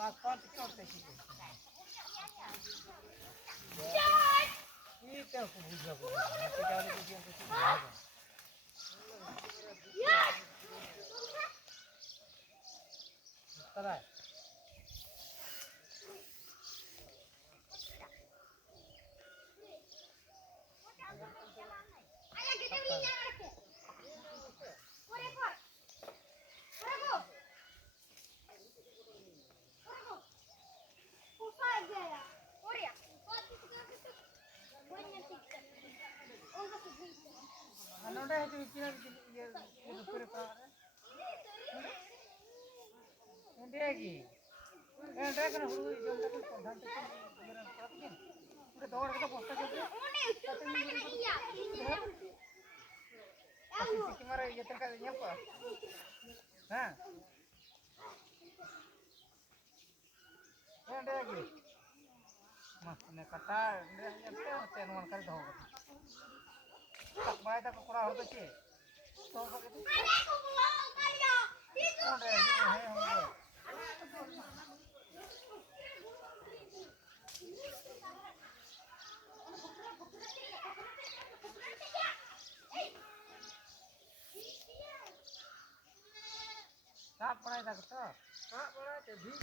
पाँच करते की ये क्या को बुझा को हाथी डाले को दिया तो तरा नोडे है जो किना ये ऊपर का इंडिया की एंड्रा कना हुरु जो तक प्रधान तक मेरा पात के पूरे दौड़ के पोस्ट के सिक्किम मारे ये तक ये पर हां एंड्रा की मस्त ने कटा एंड्रा ये तेन वन कर दो बाय तक कोड़ा होता छे तो साफ पढ़ाई तक तो हां पढ़ाई